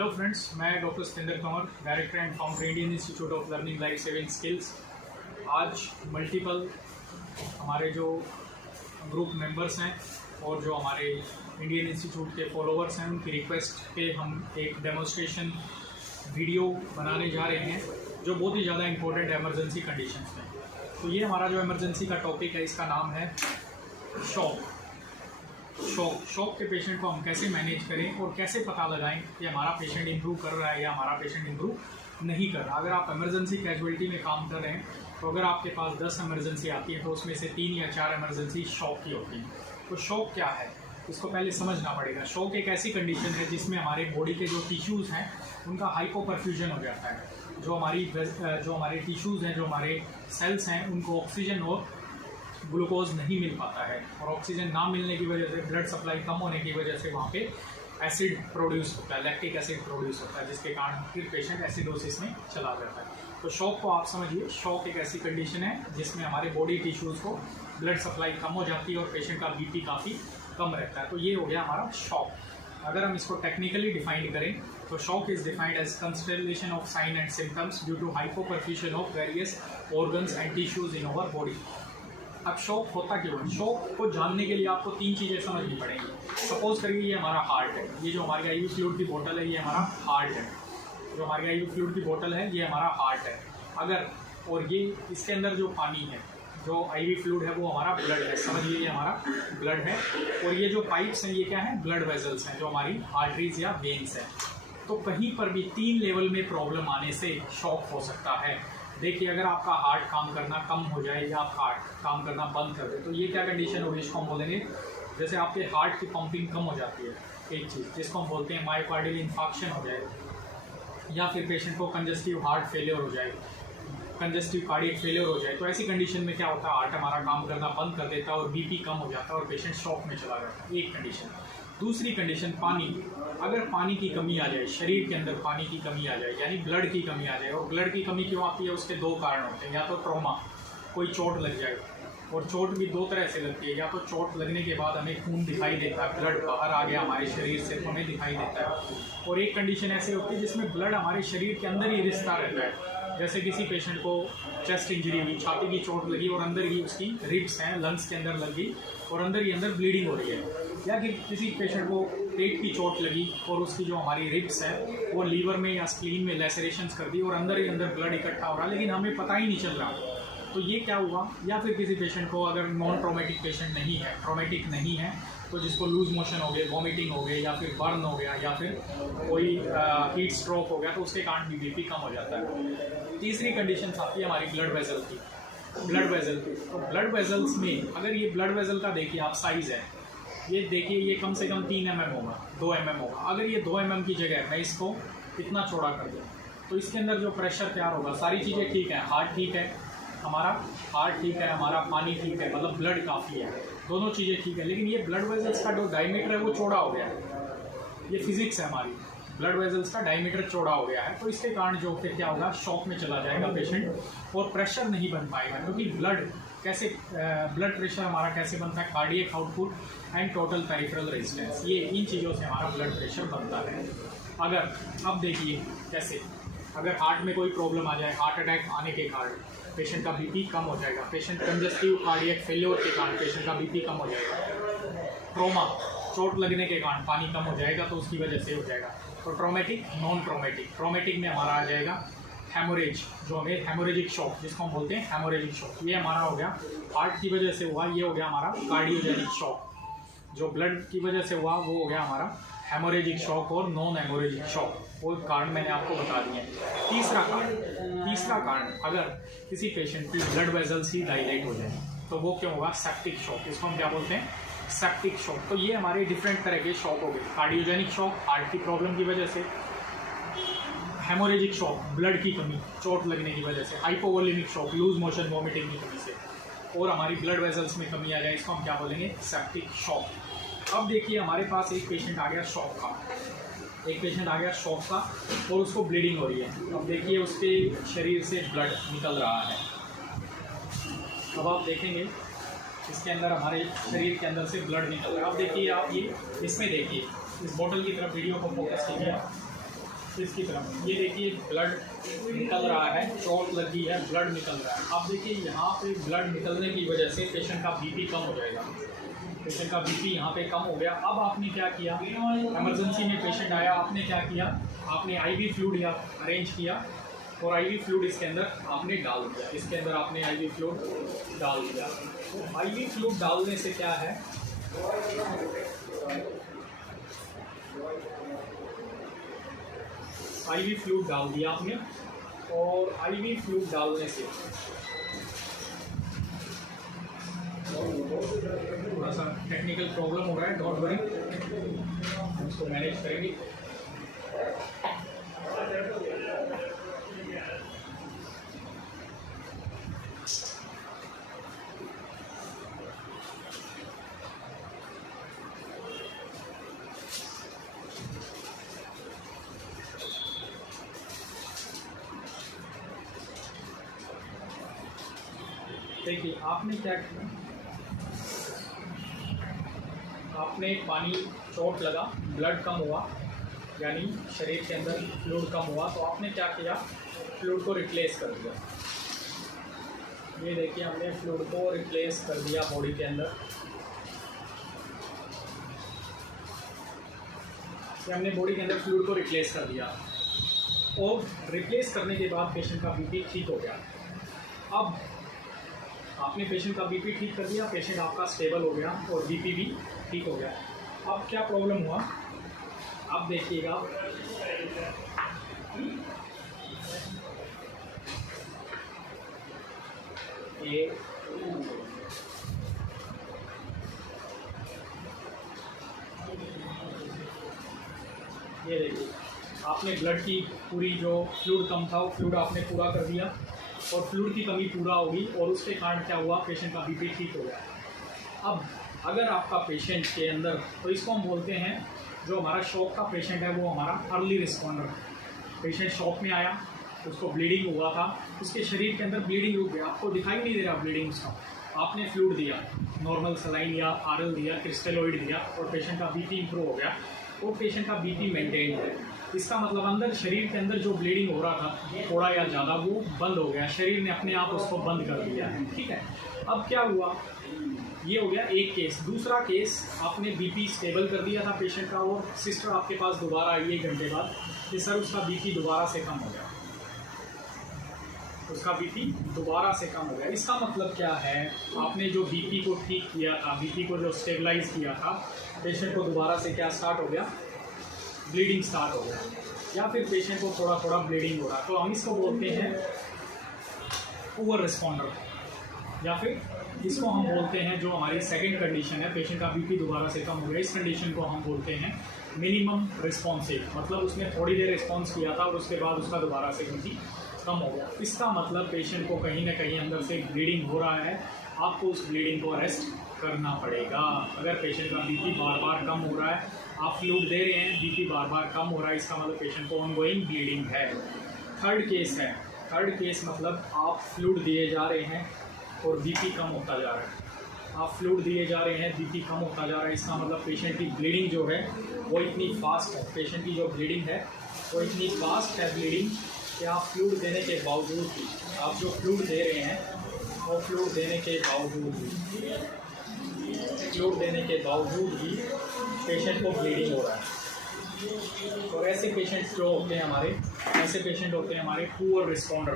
Hello friends, मैं doctor Satendra Kanwar, director and founder Indian institute of learning life saving skills. आज multiple हमारे जो group members हैं और जो हमारे इंडियन इंस्टीट्यूट के फॉलोअर्स हैं, उनकी रिक्वेस्ट पे हम एक डेमोन्स्ट्रेशन वीडियो बनाने जा रहे हैं जो बहुत ही ज़्यादा इम्पोर्टेंट एमरजेंसी कंडीशंस में। तो ये हमारा जो एमरजेंसी का टॉपिक है, इसका नाम है शॉक के पेशेंट को हम कैसे मैनेज करें और कैसे पता लगाएं कि हमारा पेशेंट इंप्रूव कर रहा है या हमारा पेशेंट इंप्रूव नहीं कर रहा। अगर आप इमरजेंसी कैजुअलिटी में काम कर रहे हैं तो अगर आपके पास 10 इमरजेंसी आती है तो उसमें से 3 या 4 इमरजेंसी शॉक की होती हैं। तो शॉक क्या है, इसको पहले समझना पड़ेगा। शॉक एक ऐसी कंडीशन है जिसमें हमारे बॉडी के जो टिश्यूज़ हैं उनका हाइपोपरफ्यूजन हो जाता है। जो हमारे टिश्यूज़ हैं, जो हमारे सेल्स हैं, उनको ऑक्सीजन और ग्लूकोज नहीं मिल पाता है और ऑक्सीजन ना मिलने की वजह से, ब्लड सप्लाई कम होने की वजह से वहाँ पे एसिड प्रोड्यूस होता है, लैक्टिक एसिड प्रोड्यूस होता है, जिसके कारण फिर पेशेंट एसिडोसिस में चला जाता है। तो शॉक को आप समझिए, शॉक एक ऐसी कंडीशन है जिसमें हमारे बॉडी टिश्यूज़ को ब्लड सप्लाई कम हो जाती है और पेशेंट का बीपी काफ़ी कम रहता है। तो ये हो गया हमारा शॉक। अगर हम इसको टेक्निकली डिफाइन करें तो shock is defined as constellation of sign and symptoms due to hypoperfusion of various organs and tissues in our body. अब शॉक होता क्यों है? शॉक को जानने के लिए आपको 3 चीज़ें समझनी पड़ेंगी। सपोज करिए ये हमारा हार्ट है, ये जो हमारी आईवी फ्लूइड की बोतल है ये हमारा हार्ट है, जो हमारी आईवी फ्लूइड की बोतल है ये हमारा हार्ट है। अगर और ये इसके अंदर जो पानी है, जो आईवी फ्लूइड है, वो हमारा ब्लड है, समझिए ये हमारा ब्लड है। और ये जो पाइप्स हैं ये क्या है? ब्लड वेजल्स हैं, जो हमारी आर्टरीज या वेन्स हैं। तो कहीं पर भी 3 लेवल में प्रॉब्लम आने से शॉक हो सकता है। देखिए, अगर आपका हार्ट काम करना कम हो जाए या आप हार्ट काम करना बंद कर दे तो ये क्या कंडीशन होगी, इसको हम बोलेंगे, जैसे आपके हार्ट की पंपिंग कम हो जाती है, एक चीज़ जिसको हम बोलते हैं मायोकार्डियल इन्फार्क्शन हो जाए, या फिर पेशेंट को कंजस्टिव हार्ट फेलियर हो जाए, कंजस्टिव कार्डियक फेलियर हो जाए। तो ऐसी कंडीशन में क्या होता है, हार्ट हमारा काम करना बंद कर देता है और बीपी कम हो जाता है और पेशेंट शॉक में चला जाता है, एक कंडीशन। दूसरी कंडीशन पानी, अगर पानी की कमी आ जाए, शरीर के अंदर पानी की कमी आ जाए, यानी ब्लड की कमी आ जाए। और ब्लड की कमी क्यों आती है, उसके 2 कारण होते हैं। या तो ट्रॉमा, कोई चोट लग जाए, और चोट भी 2 तरह से लगती है। या तो चोट लगने के बाद हमें खून दिखाई देता है, ब्लड बाहर आ गया हमारे शरीर से, हमें दिखाई देता है। और एक कंडीशन ऐसी होती है जिसमें ब्लड हमारे शरीर के अंदर ही रिश्ता रहता है। जैसे किसी पेशेंट को चेस्ट इंजरी हुई, छाती की चोट लगी और अंदर ही उसकी रिब्स हैं, लंग्स के अंदर लगी और अंदर ही अंदर ब्लीडिंग हो रही है। या कि किसी पेशेंट को पेट की चोट लगी और उसकी जो हमारी रिब्स है वो लीवर में या स्प्लीन में लैसरेशंस कर दी और अंदर ही अंदर ब्लड इकट्ठा हो रहा है, लेकिन हमें पता ही नहीं चल रहा। तो ये क्या हुआ? या फिर किसी पेशेंट को, अगर नॉन ट्रॉमेटिक पेशेंट नहीं है, ट्रॉमेटिक नहीं है, तो जिसको लूज मोशन हो गए, वॉमिटिंग हो गए, या फिर बर्न हो गया, या फिर कोई हीट स्ट्रोक हो गया, तो उसके कारण भी बीपी कम हो जाता है। तीसरी कंडीशन आती है हमारी ब्लड वेजल की। ब्लड वेजल की, तो ब्लड वेजल्स में अगर ये ब्लड वेजल का देखिए आप साइज़ है, ये देखिए ये कम से कम 3 mm होगा, 2 mm होगा। अगर ये 2 mm की जगह मैं इसको इतना चौड़ा कर दूँ तो इसके अंदर जो प्रेशर तैयार होगा, सारी चीज़ें ठीक है, हार्ट ठीक है, हमारा हार्ट ठीक है, हमारा पानी ठीक है, मतलब ब्लड काफ़ी है, दोनों चीज़ें ठीक है। लेकिन ये ब्लड वेजल्स का जो डायमीटर है वो चौड़ा हो गया है। ये फिजिक्स है हमारी, ब्लड वेजल्स का डायमीटर चौड़ा हो गया है। तो इसके कारण जो फिर क्या होगा, शॉक में चला जाएगा पेशेंट और प्रेशर नहीं बन पाएगा। क्योंकि ब्लड प्रेशर हमारा कैसे बनता है, cardiac output and total peripheral resistance, ये इन चीज़ों से हमारा ब्लड प्रेशर बनता है। अगर अब देखिए कैसे, अगर हार्ट में कोई प्रॉब्लम आ जाए, हार्ट अटैक आने के कारण पेशेंट का बीपी कम हो जाएगा, पेशेंट कंजस्टिव कार्डियक फेलियर के कारण पेशेंट का बीपी कम हो जाएगा, ट्रॉमा, चोट लगने के कारण पानी कम हो जाएगा तो उसकी वजह से हो जाएगा। तो ट्रॉमेटिक, नॉन ट्रॉमेटिक, ट्रॉमेटिक में हमारा आ जाएगा हेमोरेज, जो हमें हेमोरेजिक शॉक जिसको हम बोलते हैं हेमोरेजिक शॉक, ये हमारा हो गया हार्ट की वजह से हुआ, ये हो गया हमारा कार्डियोजेनिक शॉक। जो ब्लड की वजह से हुआ वो हो गया हमारा हेमोरेजिक शॉक और नॉन हेमोरेजिक शॉक, वो कारण मैंने आपको बता दिए। तीसरा कारण अगर किसी पेशेंट की ब्लड वेजल्स ही डायलेट हो जाए तो वो क्यों होगा, सेप्टिक शॉक, इसको हम क्या बोलते हैं, सेप्टिक शॉक। तो ये हमारे डिफरेंट तरह के शॉक हो गए, कार्डियोजेनिक शॉक हार्ट की प्रॉब्लम की वजह से, हेमोरेजिक शॉक ब्लड की कमी, चोट लगने की वजह से, hypovolaemic shock loose motion vomiting की कमी से, और हमारी ब्लड वेजल्स में कमी आ जाए, इसको हम क्या बोलेंगे, सेप्टिक शॉक। अब देखिए हमारे पास एक पेशेंट आ गया शॉक का, और उसको ब्लीडिंग हो रही है। अब देखिए उसके शरीर से ब्लड निकल रहा है। अब आप देखेंगे इसके अंदर, हमारे शरीर के अंदर से ब्लड निकल रहा है। अब देखिए आप ये इसमें देखिए, इस बोतल की तरफ वीडियो को फोकस कीजिए। इसकी तरफ ये देखिए ब्लड निकल रहा है, चोट लगी है, ब्लड निकल रहा है। आप देखिए यहाँ पे ब्लड निकलने की वजह से पेशेंट का बीपी कम हो जाएगा। पेशेंट का बीपी यहाँ पे कम हो गया। अब आपने क्या किया, इमरजेंसी में पेशेंट आया, आपने क्या किया, आपने आईवी फ्लूइड या अरेंज किया और आईवी फ्लूइड इसके अंदर आपने डाल दिया। इसके अंदर आपने आईवी फ्लूइड डाल दिया। तो आईवी फ्लूइड डालने से क्या है, आईवी फ्लूइड डाल दिया आपने और आईवी फ्लूइड डालने से थोड़ा सा टेक्निकल प्रॉब्लम हो रहा है, डोंट वरी, हम इसको मैनेज करेंगे। देखिए आपने क्या किया, आपने पानी, चोट लगा, ब्लड कम हुआ, यानी शरीर के अंदर फ्लूइड कम हुआ, तो आपने क्या किया, फ्लूइड को रिप्लेस कर दिया। ये देखिए हमने फ्लूइड को रिप्लेस कर दिया बॉडी के अंदर। ये हमने बॉडी के अंदर फ्लूइड को रिप्लेस कर दिया और रिप्लेस करने के बाद पेशेंट का बीपी ठीक हो गया। अब आपने पेशेंट का बीपी ठीक कर दिया, पेशेंट आपका स्टेबल हो गया और बीपी भी ठीक हो गया। अब क्या प्रॉब्लम हुआ, अब देखिएगा, ये देखिए आपने ब्लड की पूरी जो फ्लूइड कम था वो फ्लूइड आपने पूरा कर दिया और फ्लूइड की कमी पूरा होगी और उसके कारण क्या हुआ, पेशेंट का बीपी ठीक हो गया। अब अगर आपका पेशेंट के अंदर, तो इसको हम बोलते हैं, जो हमारा शॉक का पेशेंट है वो हमारा अर्ली रिस्पॉन्डर। पेशेंट शॉक में आया, उसको ब्लीडिंग हुआ था, उसके शरीर के अंदर ब्लीडिंग रुक गया, आपको दिखाई नहीं दे रहा ब्लीडिंग उसका, आपने फ्लूइड दिया, नॉर्मल सलाइन या आरएल दिया, क्रिस्टलोइड दिया और पेशेंट का बीपी इंप्रूव हो गया और पेशेंट का बीपी मेंटेन है। इसका मतलब अंदर शरीर के अंदर जो ब्लीडिंग हो रहा था थोड़ा या ज़्यादा, वो बंद हो गया, शरीर ने अपने आप उसको बंद कर दिया है। ठीक है, अब क्या हुआ, ये हो गया एक केस। दूसरा केस, आपने बीपी स्टेबल कर दिया था पेशेंट का और सिस्टर आपके पास दोबारा आई 1 घंटे बाद कि सर उसका बीपी दोबारा से कम हो गया, उसका बीपी दोबारा से कम हो गया। इसका मतलब क्या है, आपने जो बीपी को ठीक किया था, बीपी को जो स्टेबलाइज किया था, पेशेंट को दोबारा से क्या स्टार्ट हो गया, ब्लीडिंग स्टार्ट हो गया, या फिर पेशेंट को थोड़ा थोड़ा ब्लीडिंग हो रहा, तो हम इसको बोलते हैं पुअर रिस्पॉन्डर, या फिर इसको हम बोलते हैं, जो हमारी सेकंड कंडीशन है, पेशेंट का बीपी दोबारा से कम हो गया, इस कंडीशन को हम बोलते हैं मिनिमम रिस्पॉन्सिव। मतलब उसने थोड़ी देर रिस्पॉन्स किया था और उसके बाद उसका दोबारा से बीपी कम हो गया। इसका मतलब पेशेंट को कहीं ना कहीं अंदर से ब्लीडिंग हो रहा है, आपको उस ब्लीडिंग को अरेस्ट करना पड़ेगा। अगर पेशेंट का बीपी बार बार कम हो रहा है, आप फ्लूइड दे रहे हैं, बीपी बार बार कम हो रहा है, इसका मतलब पेशेंट को ऑनगोइंग ब्लीडिंग है। थर्ड केस है, थर्ड केस मतलब आप फ्लूइड दिए जा रहे हैं और बीपी कम होता जा रहा है, आप फ्लूइड दिए जा रहे हैं, बीपी कम होता जा रहा है, इसका मतलब पेशेंट की ब्लीडिंग जो है वो इतनी फास्ट है, पेशेंट की जो ब्लीडिंग है वो इतनी फास्ट है ब्लीडिंग कि आप फ्लूइड देने के बावजूद भी, आप जो फ्लूइड दे रहे हैं वो फ्लूइड देने के बावजूद भी, फ्लूइड देने के बावजूद भी पेशेंट को ब्लीडिंग हो रहा है। और ऐसे पेशेंट्स जो होते हैं हमारे, ऐसे पेशेंट होते हैं हमारे पुअर रिस्पॉन्डर,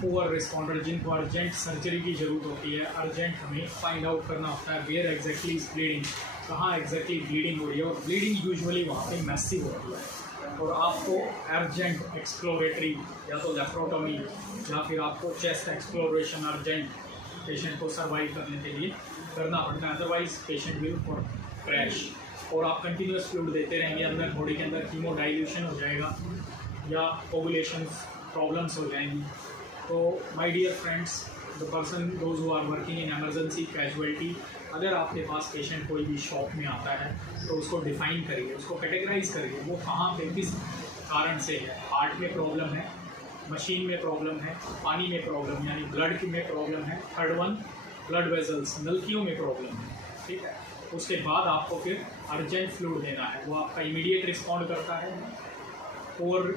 पुअर रिस्पॉन्डर, जिनको अर्जेंट सर्जरी की ज़रूरत होती है। अर्जेंट हमें फाइंड आउट करना होता है वेयर एग्जैक्टली इज ब्लीडिंग, कहाँ एग्जैक्टली ब्लीडिंग हो रही है, और ब्लीडिंग यूजुअली वहाँ पे मैसिव होती है और आपको अर्जेंट एक्सप्लोरेटरी या तो लेप्रोटोमी या फिर आपको चेस्ट एक्सप्लोरेशन अर्जेंट पेशेंट को सर्वाइव करने के लिए करना पड़ता है, अदरवाइज पेशेंट विल क्रैश। और आप कंटिन्यूस फ्लूइड देते रहेंगे, अंदर बॉडी के अंदर हीमोडाइल्यूशन हो जाएगा या कोगुलेशन प्रॉब्लम्स हो जाएंगी। तो my dear friends, the person those who are working in emergency casualty, अगर आपके पास पेशेंट कोई भी शॉक में आता है तो उसको डिफाइन करिए, उसको कैटेगराइज करिए, वो कहाँ पे किस कारण से है। हार्ट में प्रॉब्लम है, मशीन में प्रॉब्लम है, पानी में प्रॉब्लम यानी ब्लड में प्रॉब्लम है, थर्ड वन ब्लड वेजल्स नलकियों में प्रॉब्लम है। ठीक है, उसके बाद आपको फिर अर्जेंट फ्लूइड देना है, वो आपका इमीडिएट रिस्पॉन्ड करता है, और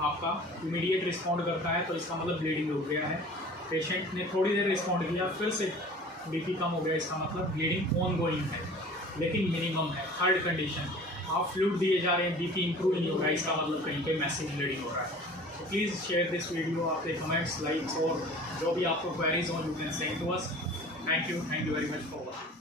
आपका इमीडिएट रिस्पॉन्ड करता है तो इसका मतलब ब्लीडिंग रुक गया है। पेशेंट ने थोड़ी देर रिस्पॉन्ड किया, फिर से बीपी कम हो गया, इसका मतलब ब्लीडिंग ऑन गोइंग है लेकिन मिनिमम है। थर्ड कंडीशन, आप फ्लूइड दिए जा रहे हैं, बीपी इंप्रूव नहीं हो रहा है, इसका मतलब कहीं पे मैसिव ब्लीडिंग हो रहा है। तो प्लीज़ शेयर दिस वीडियो, आपके कमेंट्स, लाइक्स और जो भी आपको क्वेरीज हो you can send to us. Thank you very much for watching.